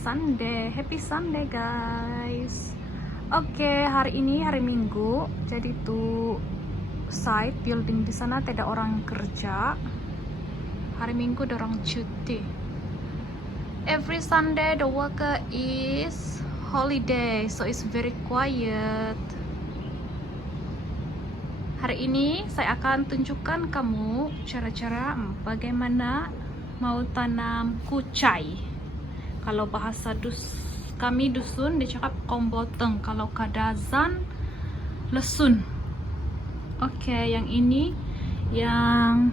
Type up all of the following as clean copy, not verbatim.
Sunday. Happy Sunday guys. Oke, hari ini hari Minggu. Jadi tuh site building di sana tidak orang kerja. Hari Minggu ada orang cuti. Every Sunday the worker is holiday, so it's very quiet. Hari ini saya akan tunjukkan kamu cara-cara bagaimana mau tanam kucai. Kalau bahasa kami dusun dia cakap komboteng, kalau kadazan lesun. Oke, yang ini yang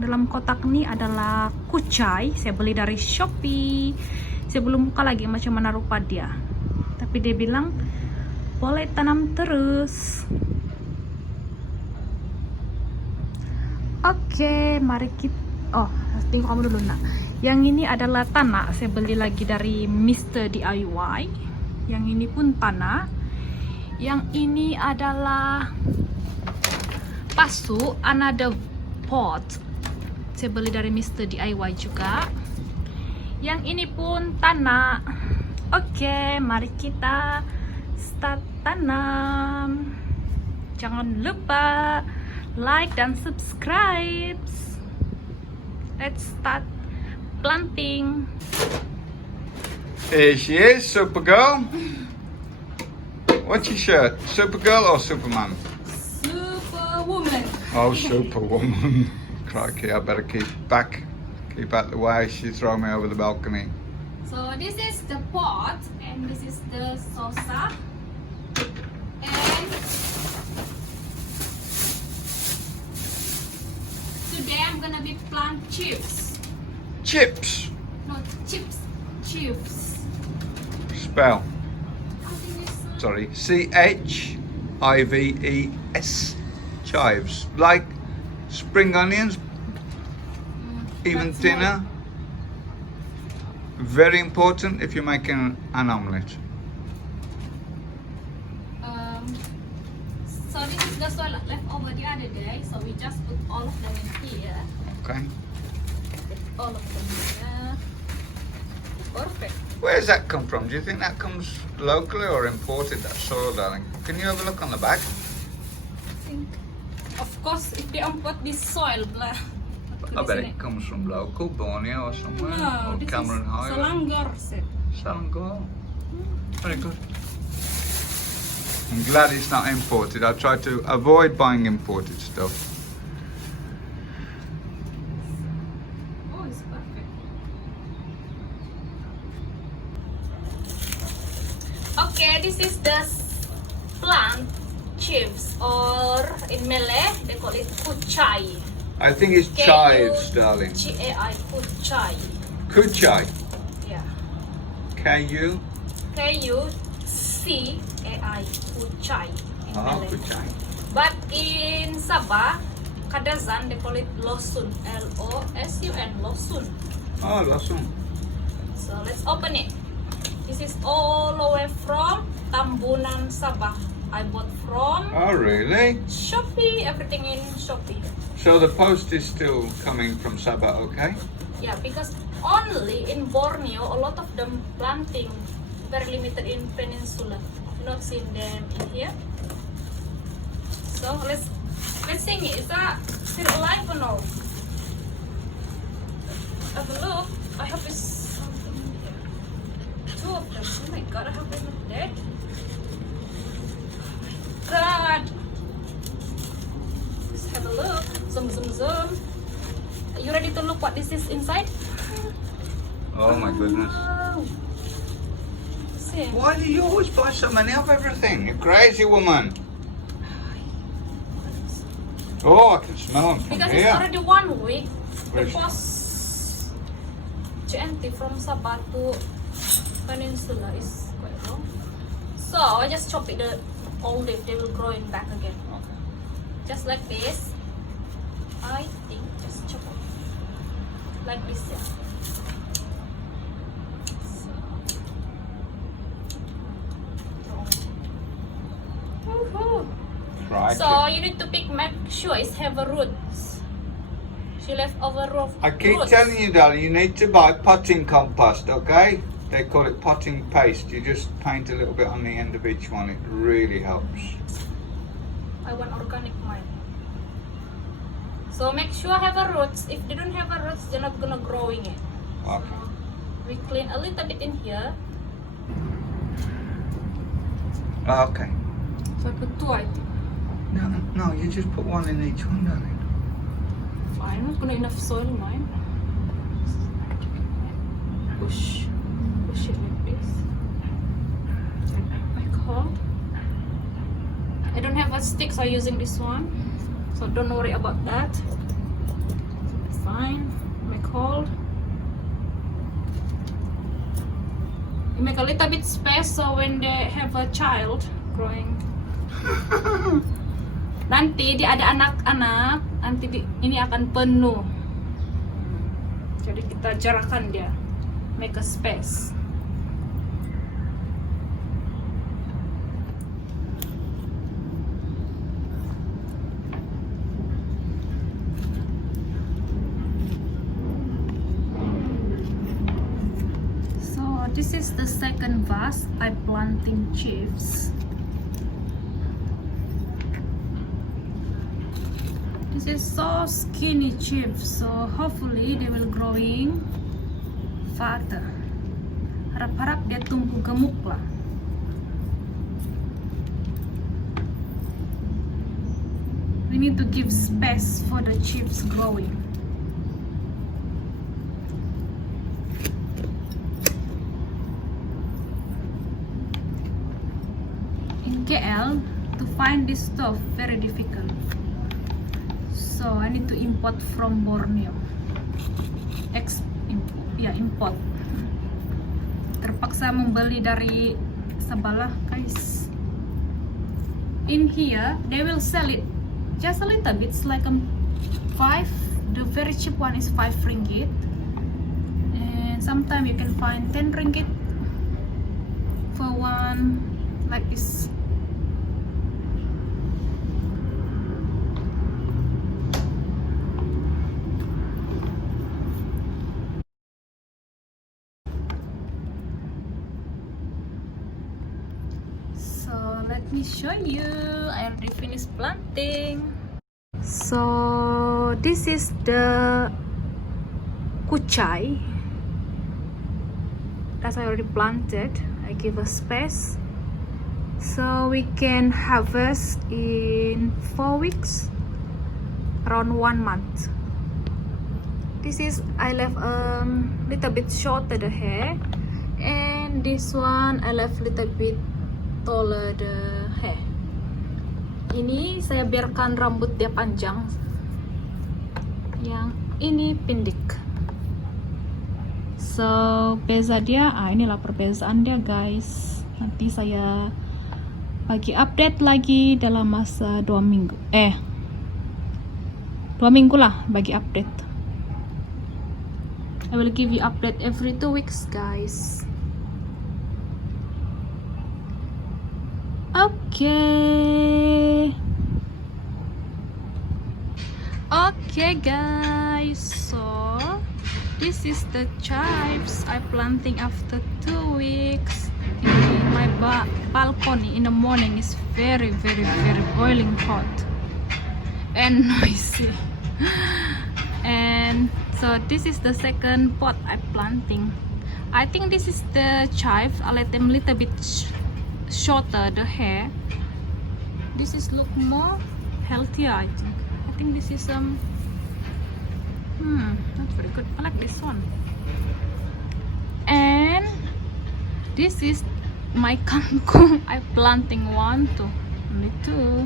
dalam kotak ini adalah kucai. Saya beli dari Shopee. Saya belum buka lagi macam mana rupa dia, tapi dia bilang boleh tanam terus. Oke, mari kita tengok kamu dulu nak. Yang ini adalah tanah, saya beli lagi dari Mr. DIY. Yang ini pun tanah. Yang ini adalah pasu, another pot. Saya beli dari Mr. DIY juga. Yang ini pun tanah. Oke, mari kita start tanam. Jangan lupa like dan subscribe. Let's start planting. Here she is, Supergirl. What's your shirt? Supergirl or Superman? Superwoman. Oh, Superwoman. Crikey, I better keep out the way. She throw me over the balcony. So this is the pot and this is the salsa. And today I'm gonna be plant chips. Chips. No, chips. Chives. Spell. Sorry. CHIVES. Chives. Like spring onions. Even thinner. Very important if you're making an omelette. So this is the soil left over the other day. So we just put all of them in here. Okay. All of them here. Perfect. Where does that come from? Do you think that comes locally or imported, that soil, darling? Can you have a look on the back? Of course, if they import this soil, blah. I bet it comes from local, Borneo or somewhere, No, or this Cameron is Highway. Selangor, sir. Selangor. Very good. I'm glad it's not imported. I try to avoid buying imported stuff. Oh, it's perfect. Okay, this is the plant chives, or in Malay they call it kucai. I think it's chives, darling. Kucai, kucai. Kucai. Yeah. K-U. Kucai, kucai in Malay. Kucai. But in Sabah, kadazan they call it losun. Losun, losun. Oh, Losun. So let's open it. This is all the way from Tambunan, Sabah. I bought from Oh, really? Shopee, everything in Shopee. So the post is still coming from Sabah, okay? Yeah, because only in Borneo, a lot of them planting, very limited in Peninsula. Not seen them in here. So let's see. Is that still alive or no? Have a look. I hope it's something in here. Two of them. Oh my god, I hope it's not dead. God. Let's have a look. Zoom. Are you ready to look what this is inside? Oh my goodness. Wow. See. Why do you always buy so many of everything? You crazy woman. Oh, I can smell them from Because here. it's already 1 week. The Where's- post GNT from Sabah to Peninsula is quite long. So I just chop it the old leaf. They will grow it back again. Okay. Just like this. I think just chop it like this, yeah. Woohoo. Right. So you need to make sure it have a roots. She left over roof. I keep roots. telling you, darling, you need to buy potting compost, okay? They call it potting paste. You just paint a little bit on the end of each one. It really helps. I want organic mine. So make sure have a roots. If they don't have a roots, they're not gonna growing it. Okay. So we clean a little bit in here. Okay. So I put 2, I think. No, you just put one in each one, darling. Fine, not gonna enough soil mine. Push it like this. Make hole. I don't have a stick, so I'm using this one. So don't worry about that. Fine. Make hole. You make a little bit space so when they have a child growing. Nanti dia ada anak-anak, nanti ini akan penuh. Jadi kita jarakkan dia. Make a space. So this is the second vase I planting chives. This is so skinny chives, so hopefully they will growing faster. Harap-harap dia tumbuh gemuk lah. We need to give space for the chives growing. In KL, to find this stuff very difficult. So I need to import from Borneo. Import. Terpaksa membeli dari Sabah, guys. In here, they will sell it just a little bit. It's like 5. The very cheap one is 5 ringgit, and sometimes you can find 10 ringgit for one like this. Let me show you. I already finished planting. So this is the Kucai that I already planted. I give a space so we can harvest in 4 weeks, around 1 month. This is, I left a little bit shorter the hair, and this one I left little bit taller the hair. Ini saya biarkan rambut dia panjang, yang ini pendek. So beza dia, inilah perbezaan dia, guys. Nanti saya bagi update lagi dalam masa 2 minggu. 2 minggu lah bagi update. I will give you update every 2 weeks, guys. Okay guys, so this is the chives I planting after 2 weeks. In my balcony in the morning is very boiling hot and noisy. And so this is the second pot I planting. I think this is the chives. I let them little bit shorter the hair. This is look more healthier, I think. I think this is not very good. I like this one. And this is my kangkung. I planting 1, 2, only 2.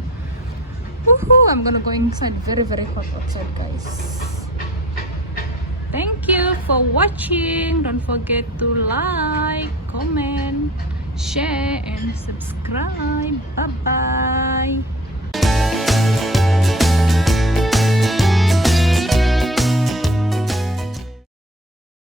Woohoo! I'm gonna go inside. Very hot outside, guys. Thank you for watching. Don't forget to like, comment, share and subscribe. Bye bye.